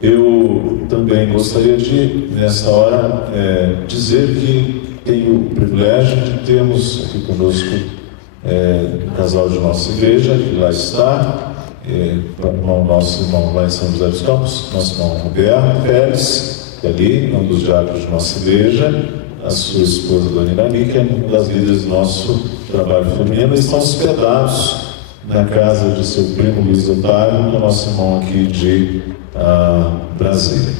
Eu também gostaria de, nessa hora, dizer que tenho o privilégio de termos aqui conosco um casal de nossa igreja, que lá está, o nosso irmão lá em São José dos Campos, nosso irmão Roberto Pérez, que é ali, um dos diáconos de nossa igreja, a sua esposa, Dona Irani, que é uma das líderes do nosso trabalho feminino, estão hospedados na casa de seu primo Luiz Otário, do nosso irmão aqui de Brasília.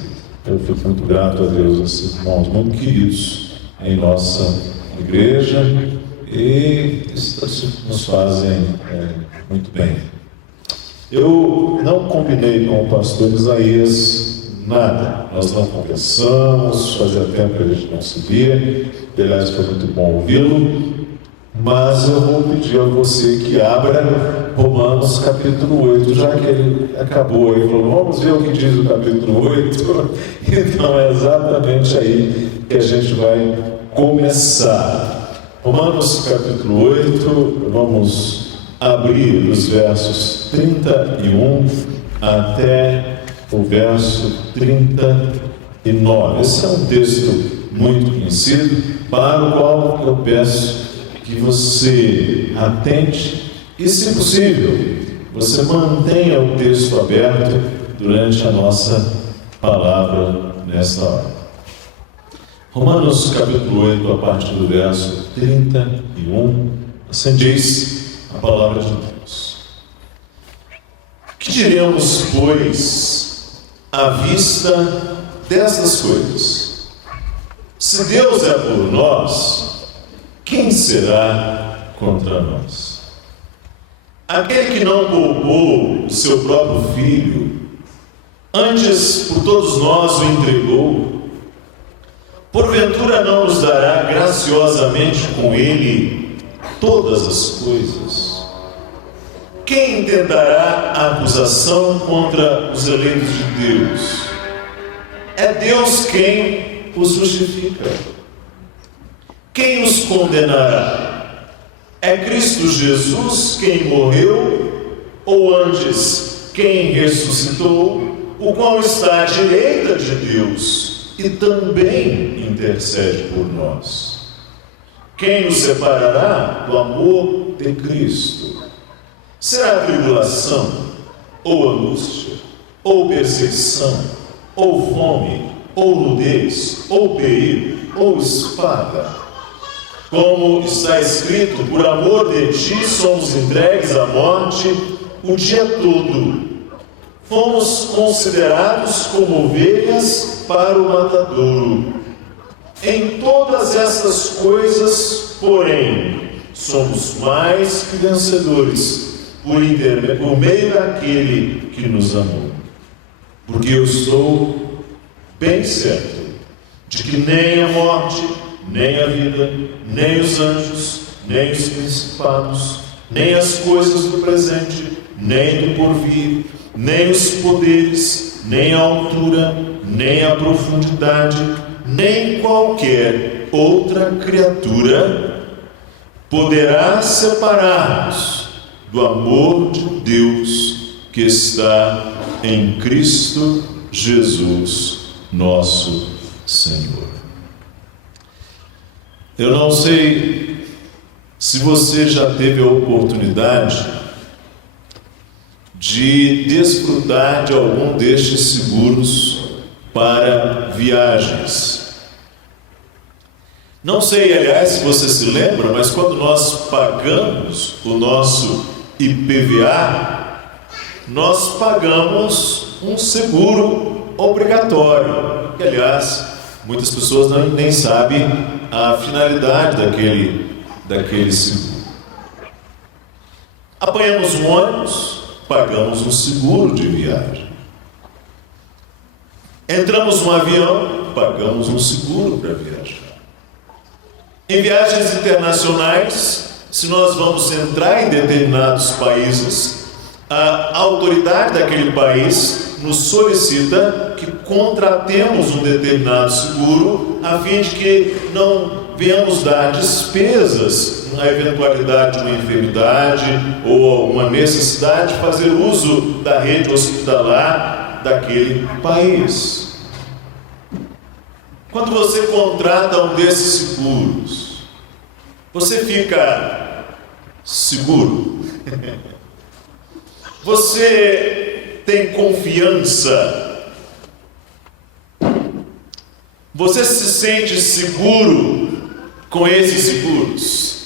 Eu fico muito grato a Deus, esses irmãos muito queridos em nossa igreja e nos fazem muito bem. Eu não combinei com o pastor Isaías nada, nós não conversamos, fazia tempo que a gente não se via, aliás foi muito bom ouvi-lo, mas eu vou pedir a você que abra Romanos capítulo 8, já que ele acabou aí, falou, vamos ver o que diz o capítulo 8, então é exatamente aí que a gente vai começar. Romanos capítulo 8, vamos abrir os versos 31 até o verso 39. Esse é um texto muito conhecido, para o qual eu peço que você atente e, se possível, você mantenha o texto aberto durante a nossa palavra nesta hora. Romanos capítulo 8, a partir do verso 31, assim diz a palavra de Deus. Que diremos, pois, à vista destas coisas? Se Deus é por nós, quem será contra nós? Aquele que não poupou o seu próprio filho, antes por todos nós o entregou, porventura não nos dará graciosamente com ele todas as coisas? Quem intentará a acusação contra os eleitos de Deus? É Deus quem os justifica. Quem os condenará? É Cristo Jesus quem morreu, ou antes, quem ressuscitou, o qual está à direita de Deus e também intercede por nós. Quem nos separará do amor de Cristo? Será tribulação, ou angústia, ou perseguição, ou fome, ou nudez, ou perigo, ou espada? Como está escrito, por amor de ti somos entregues à morte o dia todo. Fomos considerados como ovelhas para o matadouro. Em todas estas coisas, porém, somos mais que vencedores, por meio daquele que nos amou. Porque eu estou bem certo de que nem a morte, nem a vida, nem os anjos, nem os principados, nem as coisas do presente, nem do porvir, nem os poderes, nem a altura, nem a profundidade, nem qualquer outra criatura poderá separar-nos do amor de Deus que está em Cristo Jesus, nosso Senhor. Eu não sei se você já teve a oportunidade de desfrutar de algum destes seguros para viagens. Não sei, aliás, se você se lembra, mas quando nós pagamos o nosso IPVA, nós pagamos um seguro obrigatório, que, aliás, muitas pessoas nem sabem a finalidade daquele seguro. Apanhamos um ônibus, pagamos um seguro de viagem. Entramos num avião, pagamos um seguro para viajar. Em viagens internacionais, se nós vamos entrar em determinados países, a autoridade daquele país nos solicita que contratemos um determinado seguro a fim de que não venhamos dar despesas na eventualidade de uma enfermidade ou alguma necessidade de fazer uso da rede hospitalar daquele país. Quando você contrata um desses seguros, você fica seguro? Você tem confiança? Você se sente seguro com esses seguros?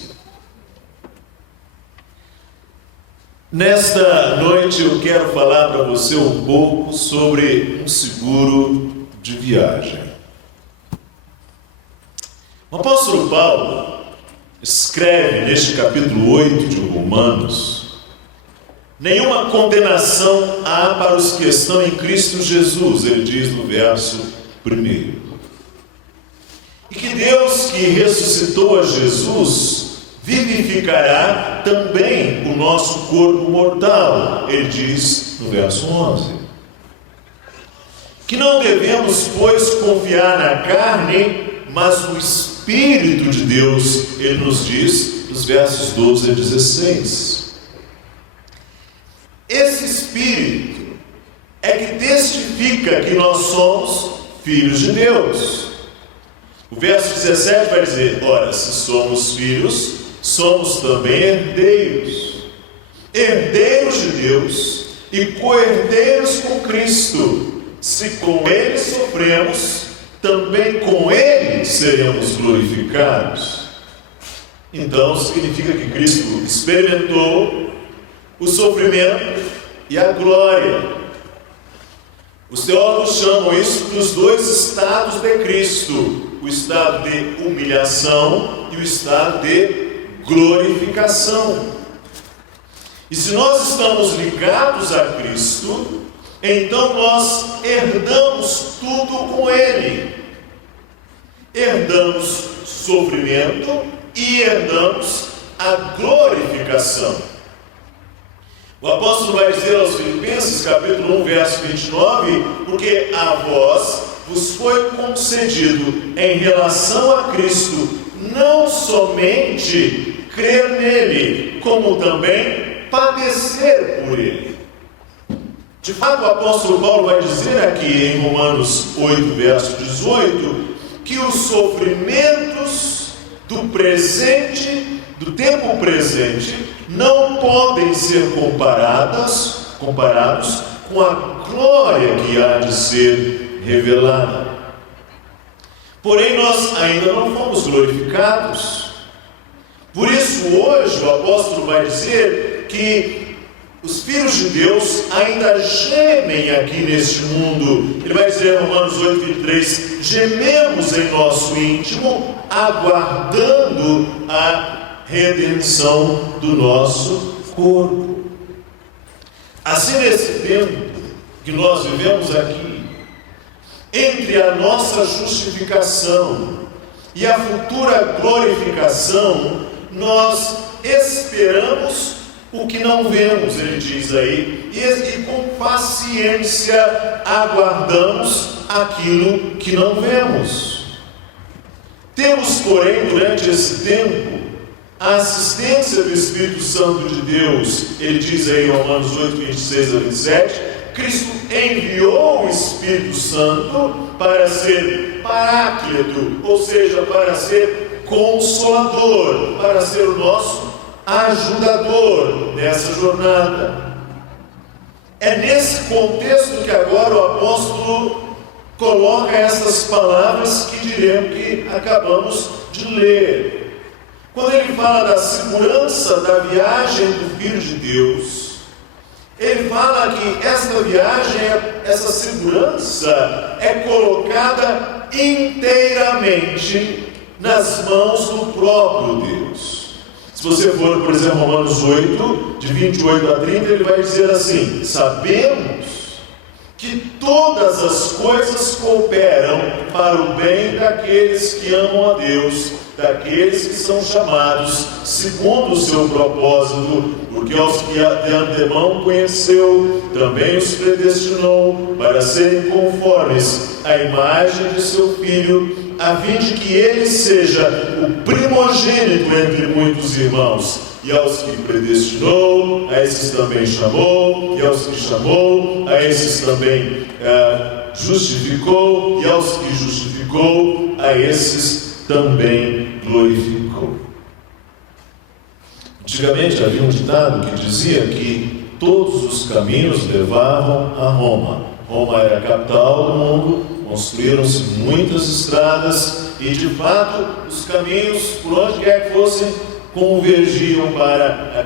Nesta noite eu quero falar para você um pouco sobre um seguro de viagem. O apóstolo Paulo escreve neste capítulo 8 de Romanos: nenhuma condenação há para os que estão em Cristo Jesus, ele diz no verso 1. E que Deus que ressuscitou a Jesus vivificará também o nosso corpo mortal, ele diz no verso 11. Que não devemos, pois, confiar na carne, mas no Espírito de Deus, ele nos diz nos versos 12 a 16. Esse Espírito é que testifica que nós somos filhos de Deus. O verso 17 vai dizer: ora, se somos filhos, somos também herdeiros, herdeiros de Deus e co-herdeiros com Cristo. Se com Ele sofremos, também com Ele seremos glorificados. Então significa que Cristo experimentou o sofrimento e a glória. Os teólogos chamam isso dos dois estados de Cristo: o estado de humilhação e o estado de glorificação. E se nós estamos ligados a Cristo, então nós herdamos tudo com Ele. Herdamos sofrimento e herdamos a glorificação. O apóstolo vai dizer aos Filipenses, capítulo 1, verso 29, porque a vós vos foi concedido em relação a Cristo não somente crer nele, como também padecer por ele. De fato, o apóstolo Paulo vai dizer aqui em Romanos 8, verso 18, que os sofrimentos do presente, do tempo presente, não podem ser comparados com a glória que há de ser revelada. Porém, nós ainda não fomos glorificados. Por isso, hoje, o apóstolo vai dizer que os filhos de Deus ainda gemem aqui neste mundo. Ele vai dizer em Romanos 8, 23, gememos em nosso íntimo, aguardando a redenção do nosso corpo. Assim, nesse tempo que nós vivemos aqui, entre a nossa justificação e a futura glorificação, nós esperamos o que não vemos, ele diz aí, e com paciência aguardamos aquilo que não vemos. Temos, porém, durante esse tempo, a assistência do Espírito Santo de Deus. Ele diz aí em Romanos 8, 26 a 27, Cristo enviou o Espírito Santo para ser paráclito, ou seja, para ser consolador, para ser o nosso ajudador nessa jornada. É nesse contexto que agora o apóstolo coloca essas palavras que acabamos de ler. Quando ele fala da segurança da viagem do Filho de Deus, ele fala que esta viagem, essa segurança é colocada inteiramente nas mãos do próprio Deus. Se você for, por exemplo, Romanos 8, de 28 a 30, ele vai dizer assim: sabemos que todas as coisas cooperam para o bem daqueles que amam a Deus, daqueles que são chamados segundo o seu propósito, porque aos que de antemão conheceu, também os predestinou para serem conformes à imagem de seu Filho, a fim de que ele seja o primogênito entre muitos irmãos. E aos que predestinou, a esses também chamou, e aos que chamou, a esses também justificou, e aos que justificou, a esses também glorificou. Antigamente havia um ditado que dizia que todos os caminhos levavam a Roma. Roma era a capital do mundo, construíram-se muitas estradas e, de fato, os caminhos, por onde quer que fossem, convergiam para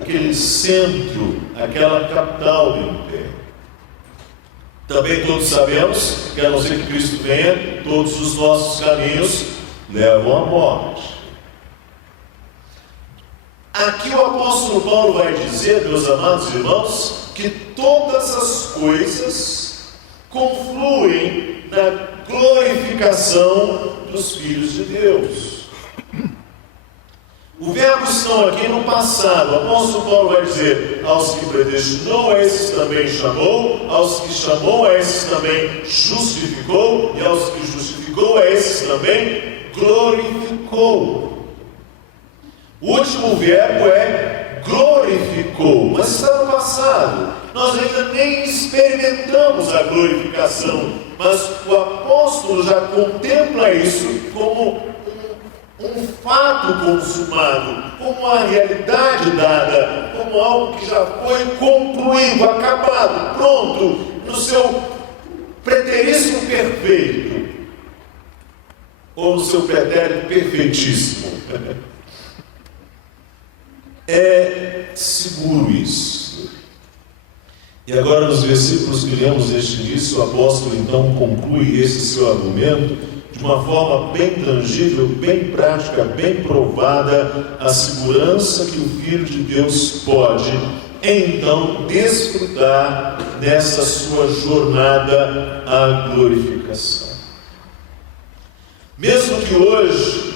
aquele centro, aquela capital do império. Também todos sabemos que, a não ser que Cristo venha, todos os nossos caminhos levam à morte. Aqui o apóstolo Paulo vai dizer, meus amados irmãos, que todas as coisas confluem na glorificação dos filhos de Deus. O verbo estão aqui no passado. O apóstolo Paulo vai dizer: aos que predestinou, a esses também chamou, aos que chamou, a esses também justificou, e aos que justificou, a esses também glorificou. O último verbo é glorificou, mas está no passado. Nós ainda nem experimentamos a glorificação, mas o apóstolo já contempla isso como um fato consumado, como uma realidade dada, como algo que já foi concluído, acabado, pronto, no seu preteríssimo perfeito, ou no seu pretérito perfeitíssimo. É seguro isso. E agora, nos versículos que lemos neste início, o apóstolo então conclui esse seu argumento de uma forma bem tangível, bem prática, bem provada, a segurança que o Filho de Deus pode então desfrutar nessa sua jornada à glorificação. Mesmo que hoje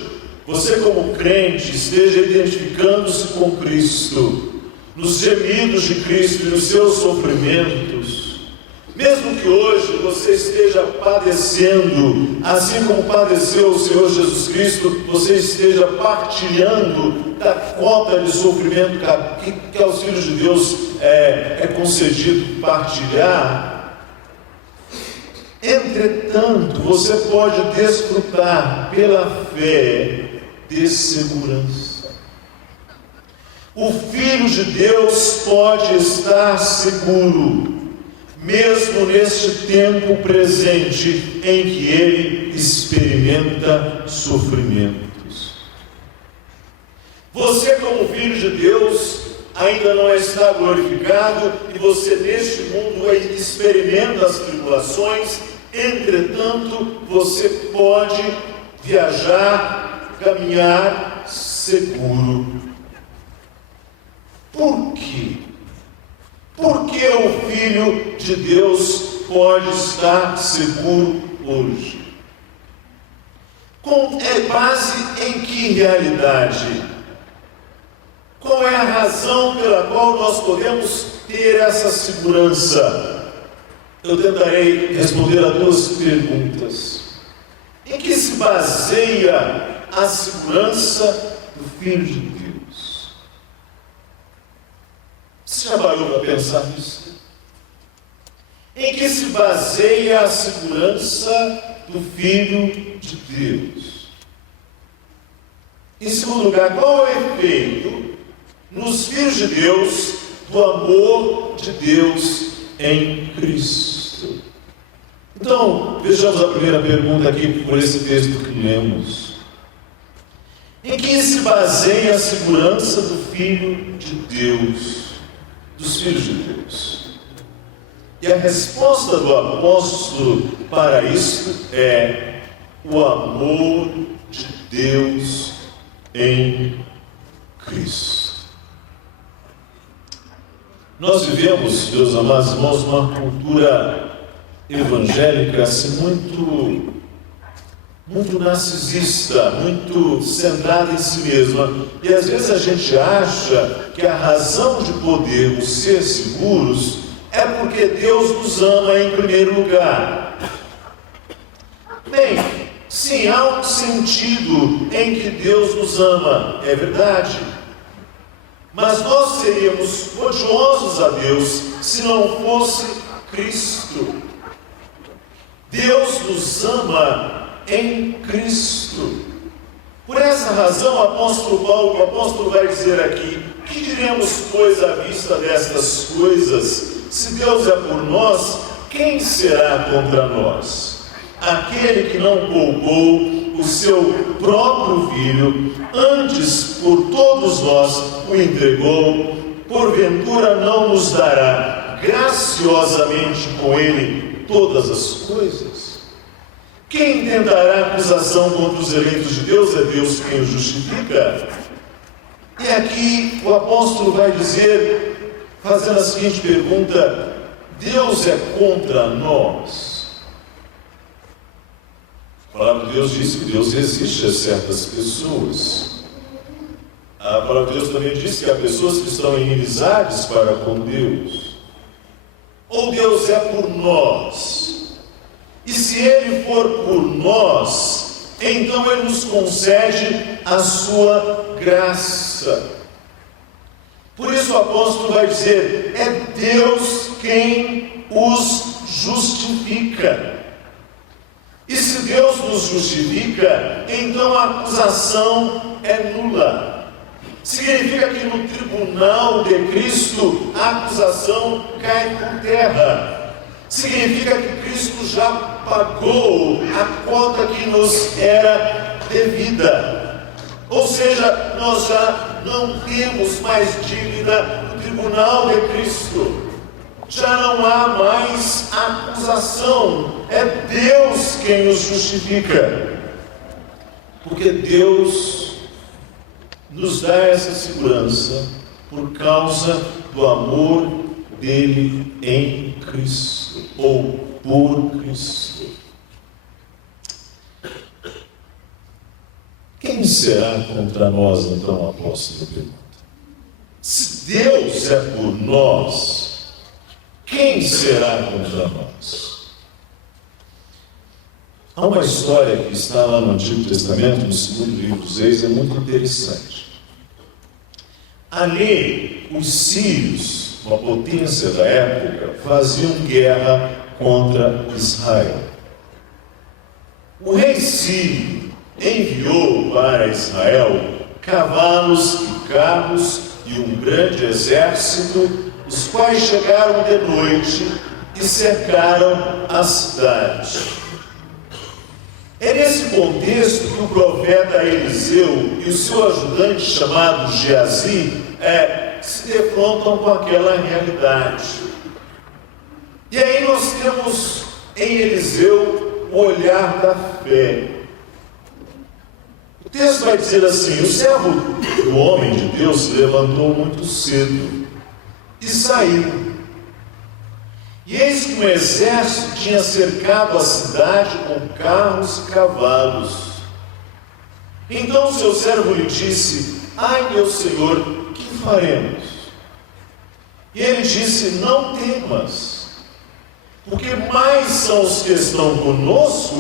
você, como crente, esteja identificando-se com Cristo, nos gemidos de Cristo e nos seus sofrimentos, mesmo que hoje você esteja padecendo, assim como padeceu o Senhor Jesus Cristo, você esteja partilhando da cota de sofrimento que aos filhos de Deus é concedido partilhar. Entretanto, você pode desfrutar pela fé de segurança. O Filho de Deus pode estar seguro, mesmo neste tempo presente em que ele experimenta sofrimentos. Você, como Filho de Deus, ainda não está glorificado e você neste mundo experimenta as tribulações. Entretanto, você pode viajar, caminhar seguro. Por quê? Porque o Filho de Deus pode estar seguro hoje? Com base em que realidade? Qual é a razão pela qual nós podemos ter essa segurança? Eu tentarei responder a duas perguntas. Em que se baseia a segurança do Filho de Deus? Você já parou para pensar nisso? Em que se baseia a segurança do Filho de Deus? Em segundo lugar, qual é o efeito nos filhos de Deus do amor de Deus em Cristo? Então, vejamos a primeira pergunta aqui por esse texto que lemos. Em que se baseia a segurança do Filho de Deus, dos filhos de Deus? E a resposta do apóstolo para isso é o amor de Deus em Cristo. Nós vivemos, meus amados irmãos, uma cultura evangélica assim, muito narcisista, muito centrada em si mesma. E às vezes a gente acha que a razão de podermos ser seguros é porque Deus nos ama em primeiro lugar. Bem, Sim, há um sentido em que Deus nos ama, é verdade. Mas nós seríamos odiosos a Deus se não fosse Cristo. Deus nos ama em Cristo. Por essa razão, o apóstolo vai dizer aqui: que diremos, pois, à vista destas coisas? Se Deus é por nós, quem será contra nós? Aquele que não poupou o seu próprio Filho, antes por todos nós o entregou, porventura não nos dará graciosamente com ele todas as coisas? Quem tentará acusação contra os eleitos de Deus? É Deus quem os justifica. E aqui o apóstolo vai dizer, fazendo a seguinte pergunta: Deus é contra nós? A palavra de Deus diz que Deus resiste a certas pessoas. A palavra de Deus também diz que há pessoas que estão em inimizades para com Deus. Ou Deus é por nós? E se Ele for por nós, então Ele nos concede a sua graça. Por isso o apóstolo vai dizer: é Deus quem os justifica. E se Deus nos justifica, então a acusação é nula. Significa que no tribunal de Cristo a acusação cai por terra. Significa que Cristo já pagou a cota que nos era devida. Ou seja, nós já não temos mais dívida no tribunal de Cristo. Já não há mais acusação. É Deus quem nos justifica. Porque Deus nos dá essa segurança por causa do amor dele em Cristo, ou por Cristo. Quem será contra nós, então, o apóstolo pergunta? Se Deus é por nós, quem será contra nós? Há uma história que está lá no Antigo Testamento, no segundo livro dos Reis, é muito interessante. Ali, os sírios, uma potência da época, faziam guerra contra Israel. O rei sírio enviou para Israel cavalos e carros e um grande exército, os quais chegaram de noite e cercaram a cidade. É nesse contexto que o profeta Eliseu e o seu ajudante chamado Geazi se defrontam com aquela realidade. E aí nós temos em Eliseu o olhar da fé. O texto vai dizer assim: o servo do homem de Deus se levantou muito cedo e saiu. E eis que um exército tinha cercado a cidade com carros e cavalos. Então seu servo lhe disse: ai, meu senhor, que faremos? E ele disse: não temas, porque mais são os que estão conosco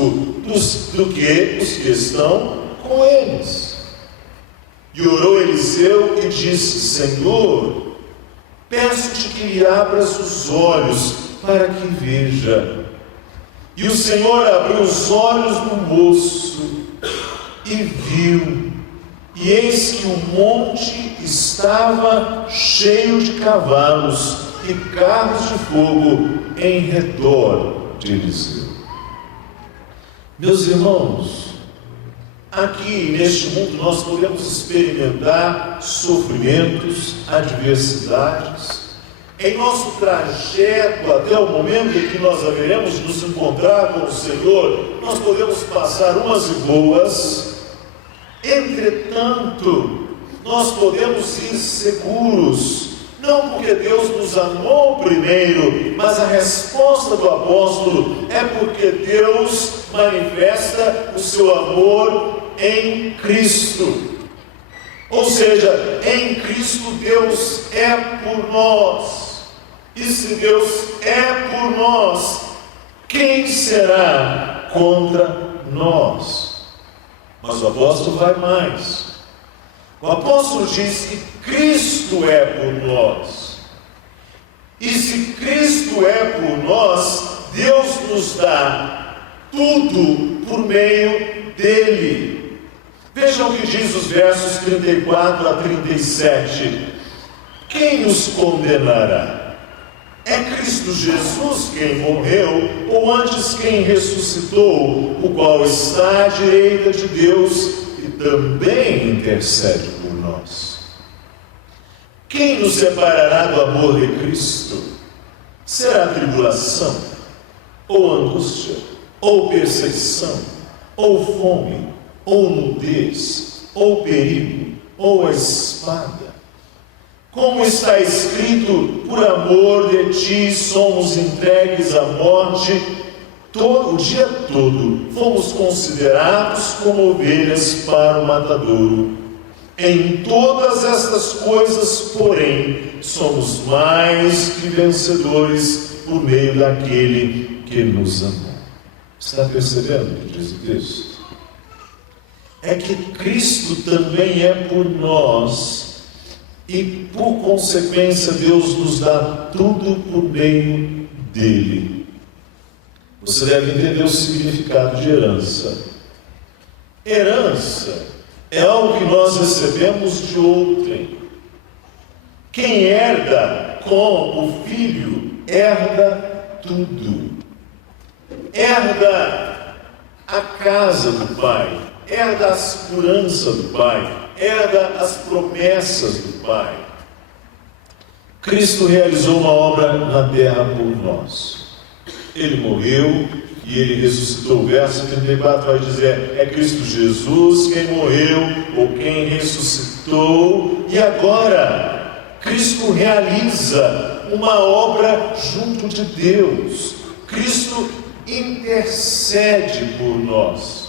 do que os que estão com eles. E orou Eliseu e disse: Senhor, peço-te que lhe abras os olhos para que veja. E o Senhor abriu os olhos do moço e viu, e eis que o monte estava cheio de cavalos e carros de fogo em redor de Eliseu. Meus irmãos, aqui neste mundo nós podemos experimentar sofrimentos, adversidades. Em nosso trajeto até o momento em que nós haveremos de nos encontrar com o Senhor, nós podemos passar umas e boas. Entretanto, nós podemos ir seguros, não porque Deus nos amou primeiro, mas a resposta do apóstolo é porque Deus manifesta o seu amor em Cristo. Ou seja, em Cristo Deus é por nós. E se Deus é por nós, quem será contra nós? Mas o apóstolo vai mais. O apóstolo diz que Cristo é por nós. E se Cristo é por nós, Deus nos dá tudo por meio dele. Vejam o que diz os versos 34 a 37. Quem nos condenará? É Cristo Jesus quem morreu, ou antes quem ressuscitou, o qual está à direita de Deus e também intercede por nós. Quem nos separará do amor de Cristo? Será tribulação, ou angústia, ou perseguição, ou fome, ou nudez, ou perigo, ou a espada? Como está escrito, por amor de ti somos entregues à morte, o dia todo fomos considerados como ovelhas para o matadouro. Em todas estas coisas, porém, somos mais que vencedores por meio daquele que nos amou. Está percebendo o que diz o texto? É que Cristo também é por nós. E por consequência Deus nos dá tudo por meio dele. Você deve entender o significado de herança. Herança é algo que nós recebemos de outrem. Quem herda com o filho, herda tudo. Herda a casa do pai, herda a segurança do pai, herda as promessas do Pai. Cristo realizou uma obra na terra por nós. Ele morreu e ele ressuscitou. O verso 34 vai dizer: é Cristo Jesus quem morreu ou quem ressuscitou. E agora, Cristo realiza uma obra junto de Deus. Cristo intercede por nós.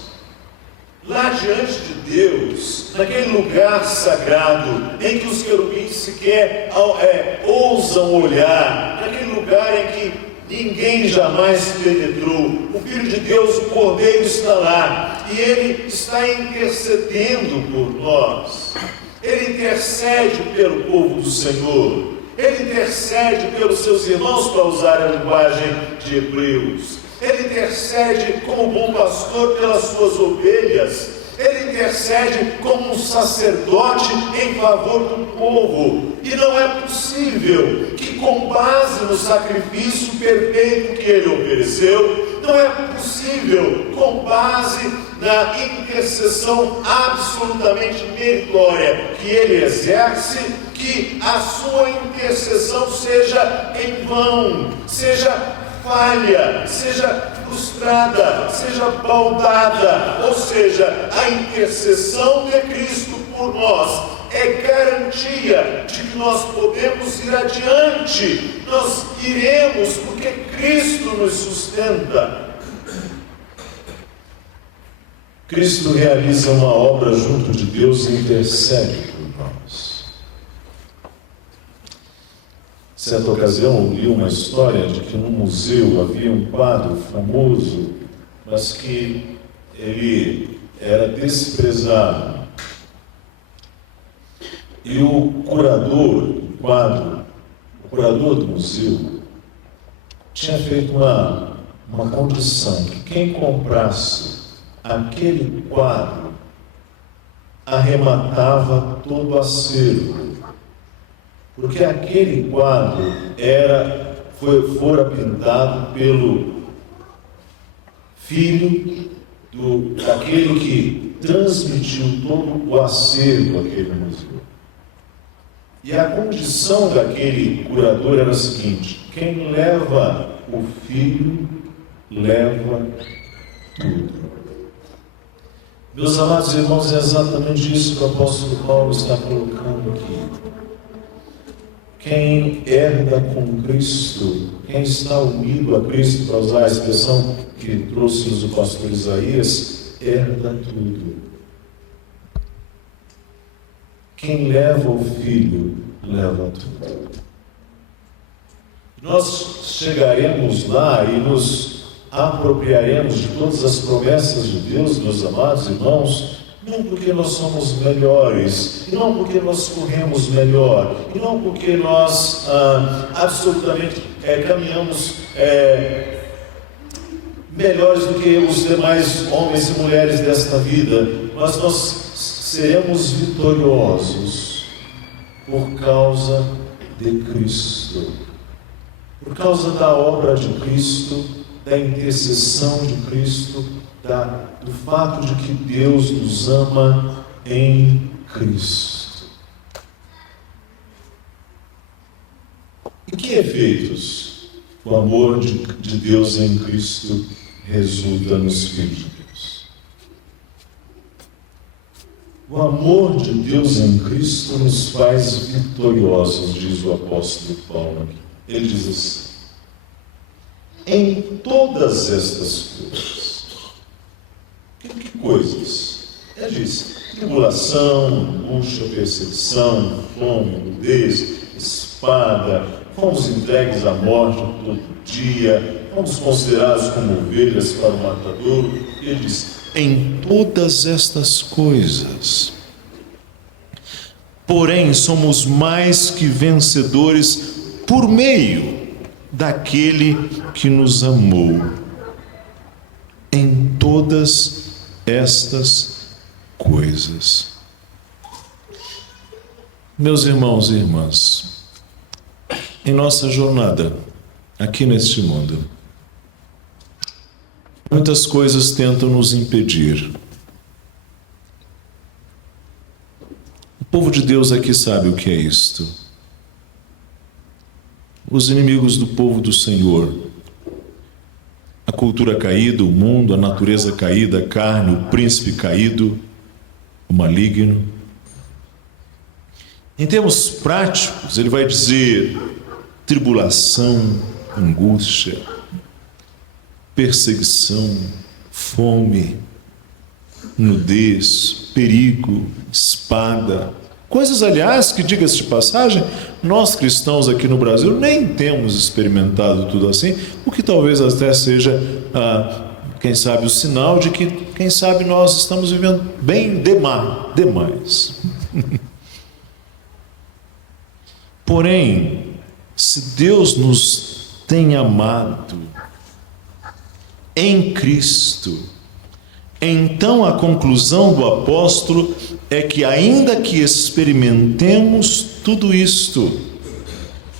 Lá diante de Deus, naquele lugar sagrado, em que os querubins sequer ousam olhar, naquele lugar em que ninguém jamais penetrou, o Filho de Deus, o Cordeiro, está lá, e Ele está intercedendo por nós. Ele intercede pelo povo do Senhor, Ele intercede pelos seus irmãos, para usar a linguagem de Hebreus. Ele intercede como bom pastor pelas suas ovelhas. Ele intercede como um sacerdote em favor do povo. E não é possível que, com base no sacrifício perfeito que ele ofereceu, não é possível, com base na intercessão absolutamente meritória que ele exerce, que a sua intercessão seja em vão, seja falha, seja frustrada, seja baldada. Ou seja, a intercessão de Cristo por nós é garantia de que nós podemos ir adiante. Nós iremos porque Cristo nos sustenta. Cristo realiza uma obra junto de Deus e intercede por nós. Certa ocasião eu li uma história de que num museu havia um quadro famoso, mas que ele era desprezado. E o curador do quadro, o curador do museu, tinha feito uma condição que quem comprasse aquele quadro arrematava todo o acervo. Porque aquele quadro fora pintado pelo filho daquele que transmitiu todo o acervo àquele museu. E a condição daquele curador era a seguinte: quem leva o filho, leva tudo. Meus amados irmãos, é exatamente isso que o apóstolo Paulo está colocando aqui. Quem herda com Cristo, quem está unido a Cristo, para usar a expressão que trouxe-nos o pastor Isaías, herda tudo. Quem leva o filho, leva tudo. Nós chegaremos lá e nos apropriaremos de todas as promessas de Deus, meus amados irmãos, não porque nós somos melhores, e não porque nós corremos melhor, e não porque nós absolutamente caminhamos melhores do que os demais homens e mulheres desta vida, mas nós seremos vitoriosos por causa de Cristo, por causa da obra de Cristo, da intercessão de Cristo, do fato de que Deus nos ama em Cristo. E que efeitos o amor de Deus em Cristo resulta nos filhos de Deus? O amor de Deus em Cristo nos faz vitoriosos, diz o apóstolo Paulo aqui. Ele diz assim: em todas estas coisas. Que coisas? Ele diz: tribulação, angústia, perseguição, fome, nudez, espada, fomos entregues à morte todo dia, fomos considerados como ovelhas para o matadouro. Ele diz: em todas estas coisas, porém, somos mais que vencedores por meio daquele que nos amou. Em todas estas coisas. Meus irmãos e irmãs, em nossa jornada aqui neste mundo, muitas coisas tentam nos impedir. O povo de Deus aqui sabe o que é isto. Os inimigos do povo do Senhor, a cultura caída, o mundo, a natureza caída, a carne, o príncipe caído, o maligno. Em termos práticos, ele vai dizer tribulação, angústia, perseguição, fome, nudez, perigo, espada. Coisas, aliás, que, diga-se de passagem, nós cristãos aqui no Brasil nem temos experimentado tudo assim, o que talvez até seja, quem sabe, o sinal de que, quem sabe, nós estamos vivendo bem demais. Porém, se Deus nos tem amado em Cristo, então a conclusão do apóstolo é que, ainda que experimentemos tudo isto,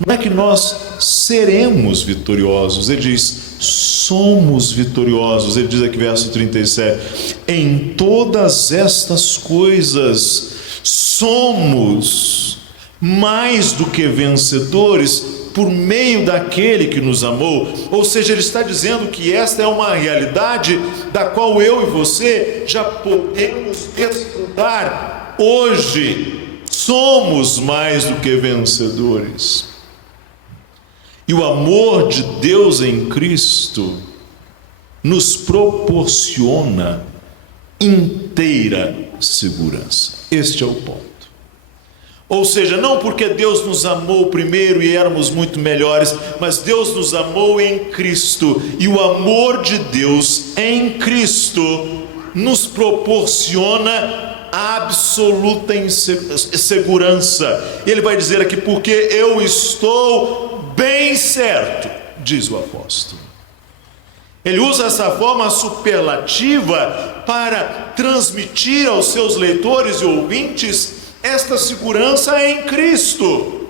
não é que nós seremos vitoriosos. Ele diz: somos vitoriosos. Ele diz aqui, verso 37, em todas estas coisas somos mais do que vencedores por meio daquele que nos amou. Ou seja, ele está dizendo que esta é uma realidade da qual eu e você já podemos desfrutar hoje. Somos mais do que vencedores. E o amor de Deus em Cristo nos proporciona inteira segurança. Este é o ponto. Ou seja, não porque Deus nos amou primeiro e éramos muito melhores, mas Deus nos amou em Cristo, e o amor de Deus em Cristo nos proporciona absoluta segurança. Ele vai dizer aqui: porque eu estou bem certo, diz o apóstolo. Ele usa essa forma superlativa para transmitir aos seus leitores e ouvintes esta segurança em Cristo,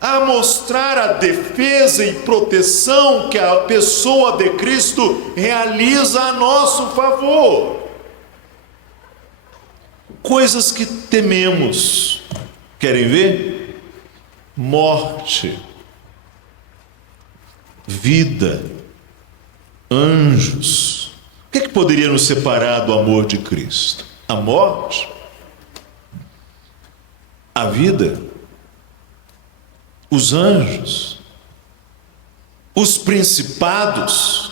a mostrar a defesa e proteção que a pessoa de Cristo realiza a nosso favor. Coisas que tememos, querem ver? Morte, vida, anjos. O que poderia nos separar do amor de Cristo? A morte? A vida, os anjos, os principados,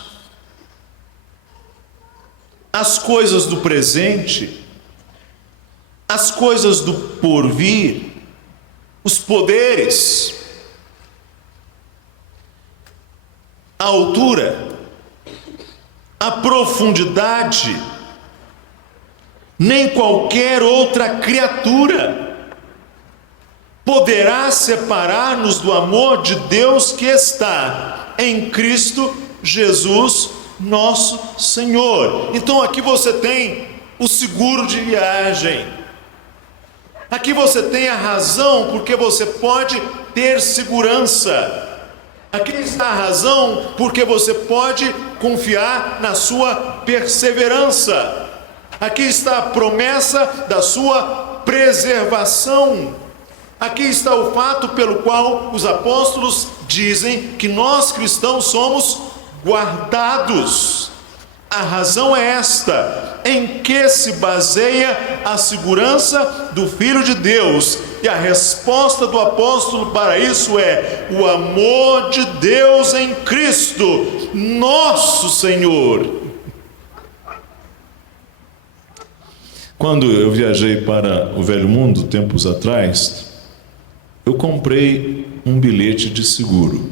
as coisas do presente, as coisas do porvir, os poderes, a altura, a profundidade, nem qualquer outra criatura poderá separar-nos do amor de Deus que está em Cristo Jesus, nosso Senhor. Então aqui você tem o seguro de viagem. Aqui você tem a razão porque você pode ter segurança. Aqui está a razão porque você pode confiar na sua perseverança. Aqui está a promessa da sua preservação. Aqui está o fato pelo qual os apóstolos dizem que nós cristãos somos guardados. A razão é esta: em que se baseia a segurança do Filho de Deus? E a resposta do apóstolo para isso é o amor de Deus em Cristo, nosso Senhor. Quando eu viajei para o Velho Mundo, tempos atrás, eu comprei um bilhete de seguro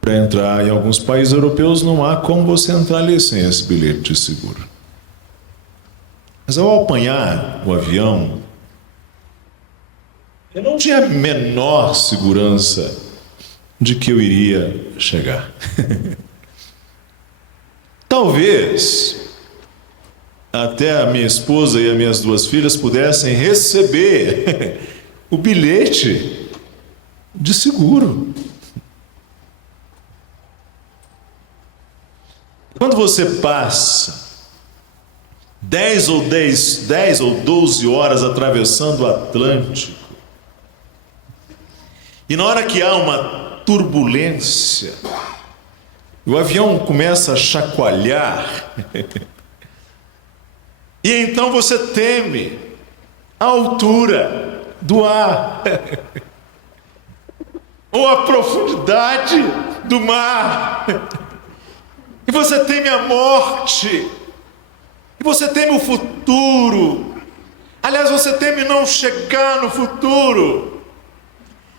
para entrar em alguns países europeus. Não há como você entrar ali sem esse bilhete de seguro. Mas ao apanhar o avião, eu não tinha a menor segurança de que eu iria chegar. Talvez até a minha esposa e as minhas duas filhas pudessem receber o bilhete de seguro. Quando você passa 10 ou 12 horas atravessando o Atlântico, e na hora que há uma turbulência, o avião começa a chacoalhar, e então você teme a altura do ar, ou a profundidade do mar, e você teme a morte, e você teme o futuro. Aliás, você teme não chegar no futuro,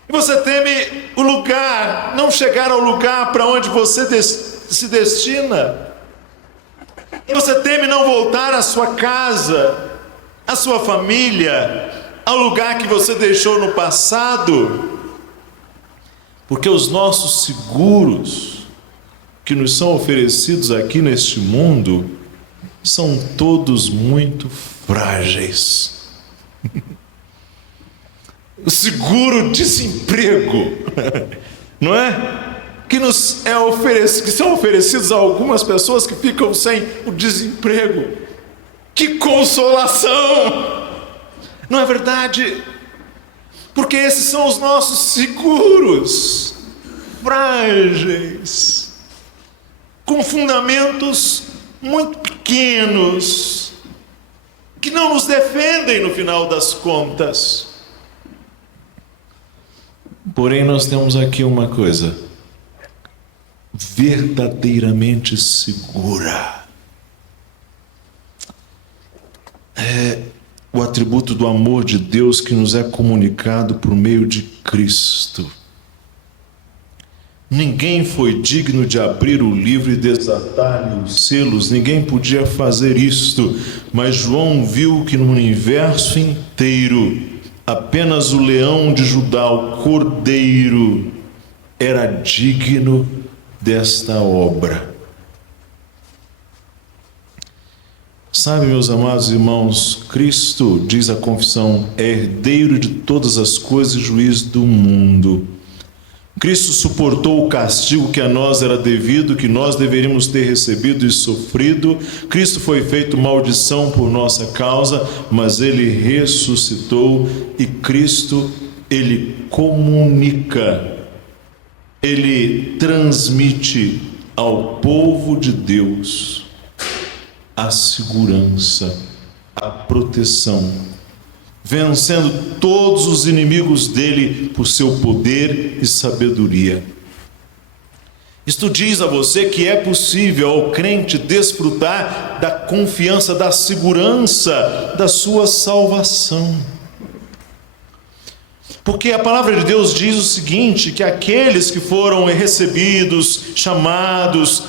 e você teme o lugar, não chegar ao lugar para onde você se destina. E você teme não voltar à sua casa, à sua família, ao lugar que você deixou no passado, porque os nossos seguros que nos são oferecidos aqui neste mundo são todos muito frágeis. O seguro-desemprego, não é? Que são oferecidos a algumas pessoas que ficam sem o desemprego. Que consolação! Não é verdade? Porque esses são os nossos seguros frágeis, com fundamentos muito pequenos, que não nos defendem no final das contas. Porém, nós temos aqui uma coisa verdadeiramente segura. É o atributo do amor de Deus que nos é comunicado por meio de Cristo. Ninguém foi digno de abrir o livro e desatar-lhe os selos, ninguém podia fazer isto, mas João viu que no universo inteiro apenas o leão de Judá, o cordeiro, era digno desta obra. Sabe, meus amados irmãos, Cristo, diz a confissão, é herdeiro de todas as coisas e juiz do mundo. Cristo suportou o castigo que a nós era devido, que nós deveríamos ter recebido e sofrido. Cristo foi feito maldição por nossa causa, mas Ele ressuscitou, e Cristo, Ele comunica, Ele transmite ao povo de Deus a segurança, a proteção, vencendo todos os inimigos dele por seu poder e sabedoria. Isto diz a você que é possível ao crente desfrutar da confiança, da segurança da sua salvação. Porque a palavra de Deus diz o seguinte, que aqueles que foram recebidos, chamados,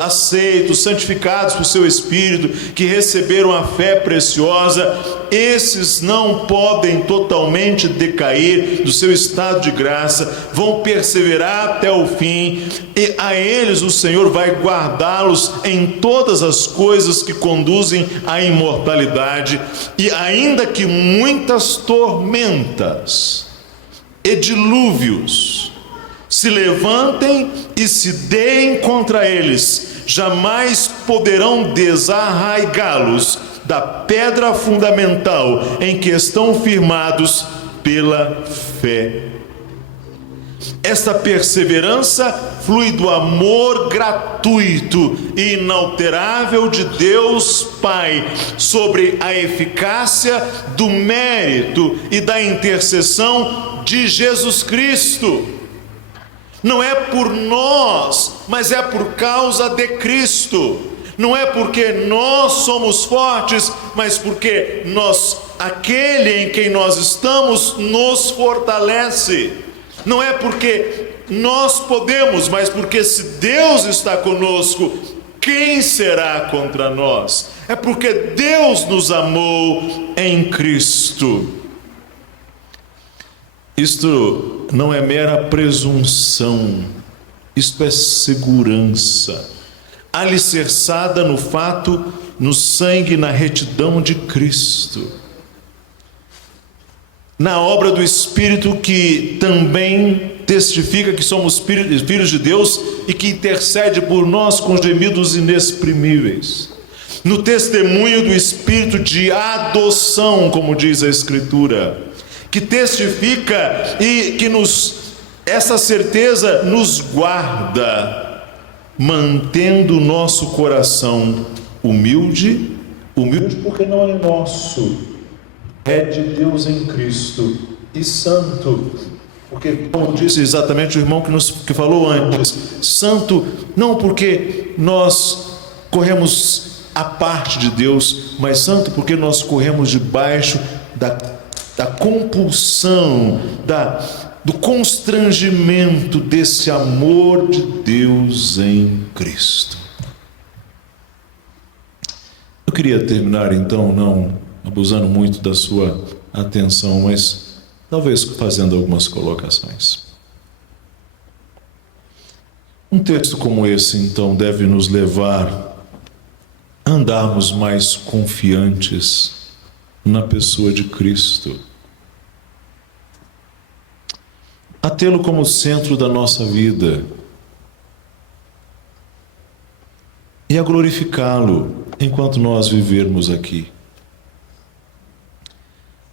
aceitos, santificados por seu Espírito, que receberam a fé preciosa, esses não podem totalmente decair do seu estado de graça, vão perseverar até o fim, e a eles o Senhor vai guardá-los em todas as coisas que conduzem à imortalidade, e ainda que muitas tormentas e dilúvios se levantem e se deem contra eles, jamais poderão desarraigá-los da pedra fundamental em que estão firmados pela fé. Esta perseverança flui do amor gratuito e inalterável de Deus Pai sobre a eficácia do mérito e da intercessão de Jesus Cristo. Não é por nós, mas é por causa de Cristo. Não é porque nós somos fortes, mas porque aquele em quem nós estamos nos fortalece. Não é porque nós podemos, mas porque se Deus está conosco, quem será contra nós? É porque Deus nos amou em Cristo. Isto não é mera presunção, isto é segurança, alicerçada no fato, no sangue, na retidão de Cristo, na obra do Espírito que também testifica que somos filhos de Deus e que intercede por nós com gemidos inexprimíveis, no testemunho do Espírito de adoção, como diz a Escritura, que testifica e que essa certeza nos guarda, mantendo o nosso coração humilde porque não é nosso, é de Deus em Cristo, e santo, porque, como disse exatamente o irmão que falou antes, santo não porque nós corremos à parte de Deus, mas santo porque nós corremos debaixo da compulsão, do constrangimento desse amor de Deus em Cristo. Eu queria terminar então, não abusando muito da sua atenção, mas talvez fazendo algumas colocações. Um texto como esse, então, deve nos levar a andarmos mais confiantes na pessoa de Cristo, a tê-lo como centro da nossa vida e a glorificá-lo enquanto nós vivermos aqui.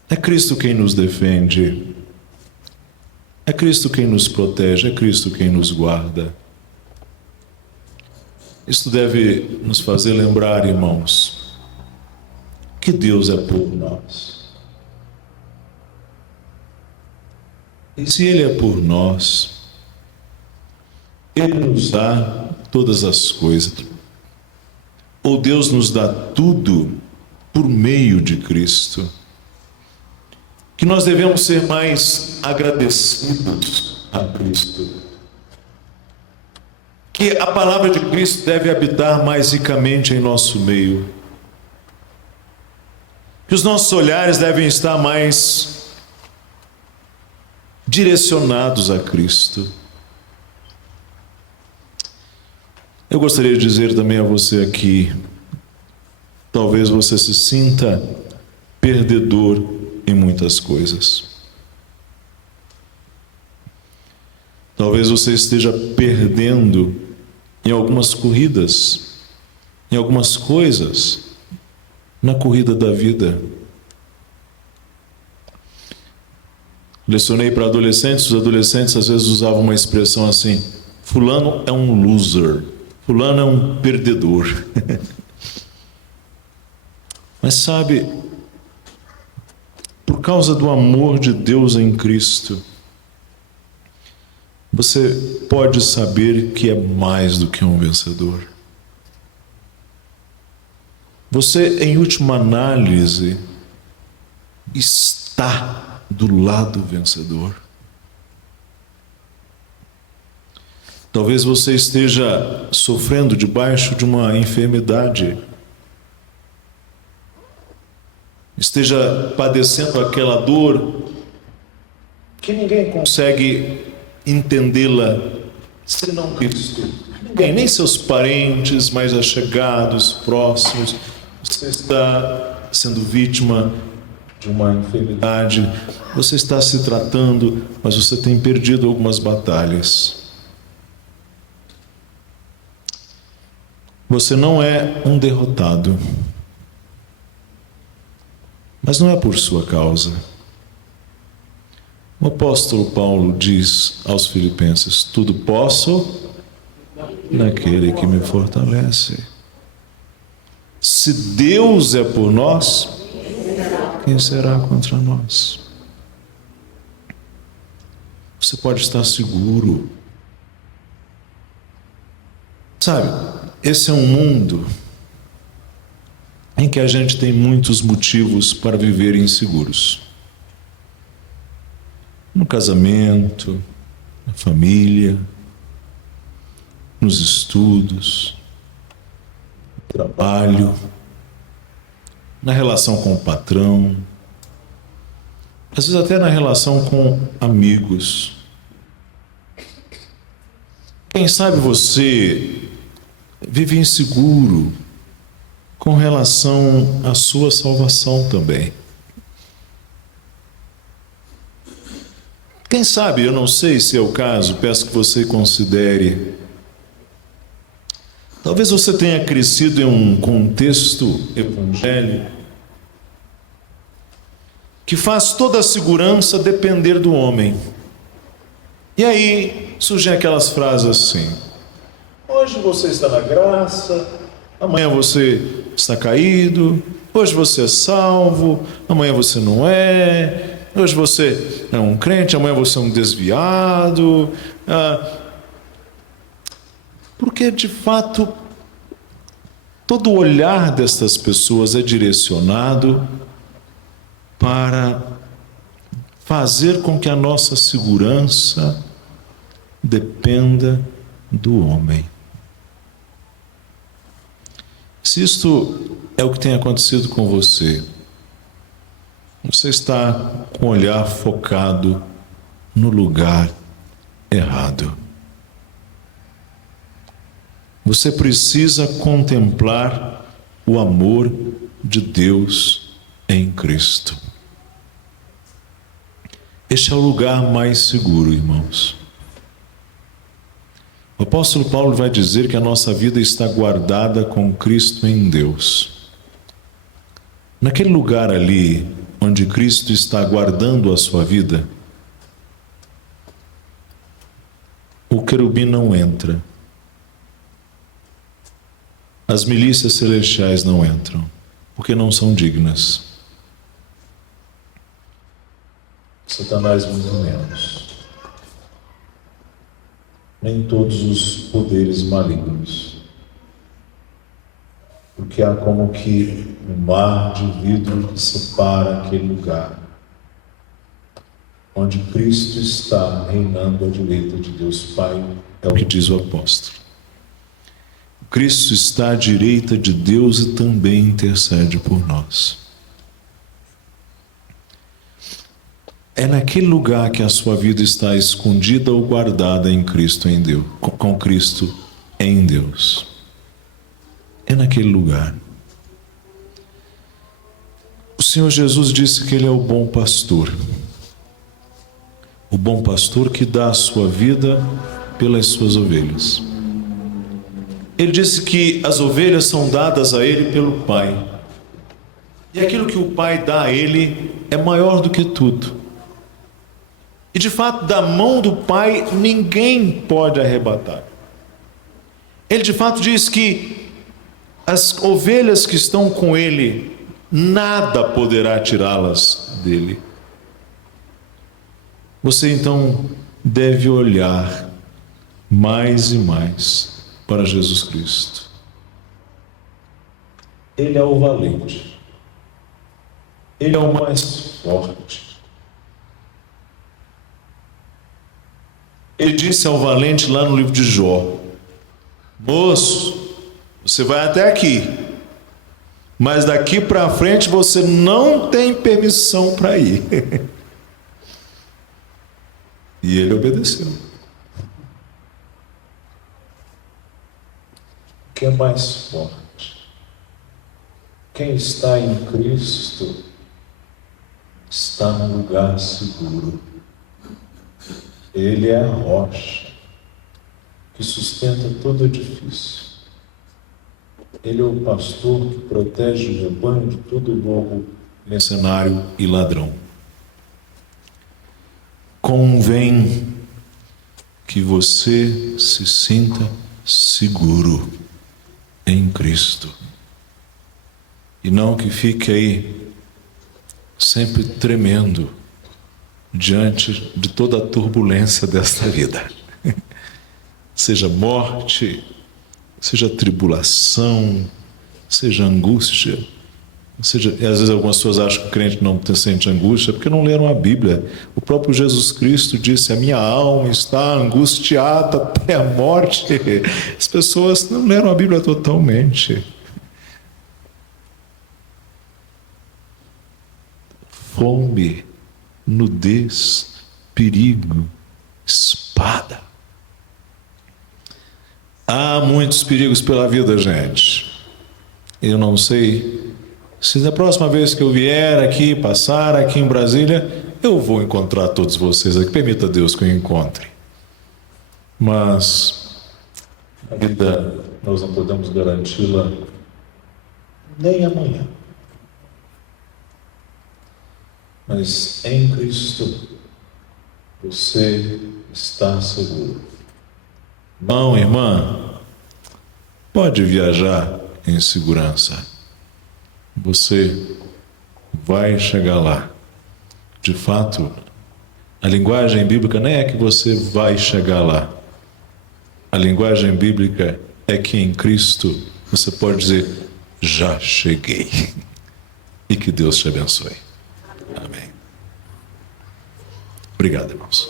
É Cristo quem nos defende, é Cristo quem nos protege, é Cristo quem nos guarda. Isto deve nos fazer lembrar, irmãos, que Deus é por nós. E se Ele é por nós, Ele nos dá todas as coisas. Ou Deus nos dá tudo por meio de Cristo. Que nós devemos ser mais agradecidos a Cristo. Que a palavra de Cristo deve habitar mais ricamente em nosso meio. Que os nossos olhares devem estar mais direcionados a Cristo. Eu gostaria de dizer também a você aqui, talvez você se sinta perdedor em muitas coisas. Talvez você esteja perdendo em algumas corridas, em algumas coisas, na corrida da vida. Lecionei para adolescentes, os adolescentes às vezes usavam uma expressão assim: fulano é um loser, fulano é um perdedor. Mas sabe, por causa do amor de Deus em Cristo, você pode saber que é mais do que um vencedor. Você, em última análise, está do lado vencedor. Talvez você esteja sofrendo debaixo de uma enfermidade, esteja padecendo aquela dor que ninguém consegue entendê-la senão Cristo. Ninguém, nem seus parentes mais allegados, próximos. Você está sendo vítima de uma enfermidade, você está se tratando, mas você tem perdido algumas batalhas. Você não é um derrotado, mas não é por sua causa. O apóstolo Paulo diz aos Filipenses: tudo posso naquele que me fortalece. Se Deus é por nós, quem será contra nós? Você pode estar seguro. Sabe, esse é um mundo em que a gente tem muitos motivos para viver inseguros. No casamento, na família, nos estudos, no trabalho, na relação com o patrão, às vezes até na relação com amigos. Quem sabe você vive inseguro com relação à sua salvação também. Quem sabe, eu não sei se é o caso, peço que você considere. Talvez você tenha crescido em um contexto evangélico que faz toda a segurança depender do homem. E aí surgem aquelas frases assim: hoje você está na graça, amanhã você está caído, hoje você é salvo, amanhã você não é, hoje você é um crente, amanhã você é um desviado. Porque, de fato, todo o olhar destas pessoas é direcionado para fazer com que a nossa segurança dependa do homem. Se isto é o que tem acontecido com você, você está com o olhar focado no lugar errado. Você precisa contemplar o amor de Deus em Cristo. Este é o lugar mais seguro, irmãos. O apóstolo Paulo vai dizer que a nossa vida está guardada com Cristo em Deus. Naquele lugar ali, onde Cristo está guardando a sua vida, o querubim não entra. As milícias celestiais não entram, porque não são dignas. Satanás muito menos. Nem todos os poderes malignos. Porque há como que um mar de vidro que separa aquele lugar onde Cristo está reinando à direita de Deus Pai, é o que diz o apóstolo. Cristo está à direita de Deus e também intercede por nós. É naquele lugar que a sua vida está escondida ou guardada em Cristo em Deus, com Cristo em Deus. É naquele lugar. O Senhor Jesus disse que Ele é o bom pastor. O bom pastor que dá a sua vida pelas suas ovelhas. Ele disse que as ovelhas são dadas a Ele pelo Pai. E aquilo que o Pai dá a Ele é maior do que tudo. E de fato, da mão do Pai, ninguém pode arrebatar. Ele de fato diz que as ovelhas que estão com Ele, nada poderá tirá-las dele. Você então deve olhar mais e mais para Jesus Cristo. Ele é o valente. Ele é o mais forte. Ele disse ao valente lá no livro de Jó: moço, você vai até aqui, mas daqui para frente você não tem permissão para ir. E ele obedeceu. O que é mais forte? Quem está em Cristo está num lugar seguro. Ele é a rocha que sustenta todo edifício. Ele é o pastor que protege o rebanho de todo lobo, Mercenário e ladrão. Convém que você se sinta seguro em Cristo. E não que fique aí sempre tremendo diante de toda a turbulência desta vida. Seja morte, seja tribulação, seja angústia. Seja, às vezes algumas pessoas acham que o crente não sente angústia porque não leram a Bíblia. O próprio Jesus Cristo disse: a minha alma está angustiada até a morte. As pessoas não leram a Bíblia totalmente. Fome, nudez, perigo, espada. Há muitos perigos pela vida, gente. Eu não sei se da próxima vez que eu vier aqui, passar aqui em Brasília, eu vou encontrar todos vocês aqui. Permita Deus que eu encontre. Mas a vida nós não podemos garanti-la nem amanhã. Mas em Cristo você está seguro. Irmão, irmã, pode viajar em segurança. Você vai chegar lá. De fato, a linguagem bíblica nem é que você vai chegar lá. A linguagem bíblica é que em Cristo você pode dizer: já cheguei. E que Deus te abençoe. Amém. Obrigado, irmãos.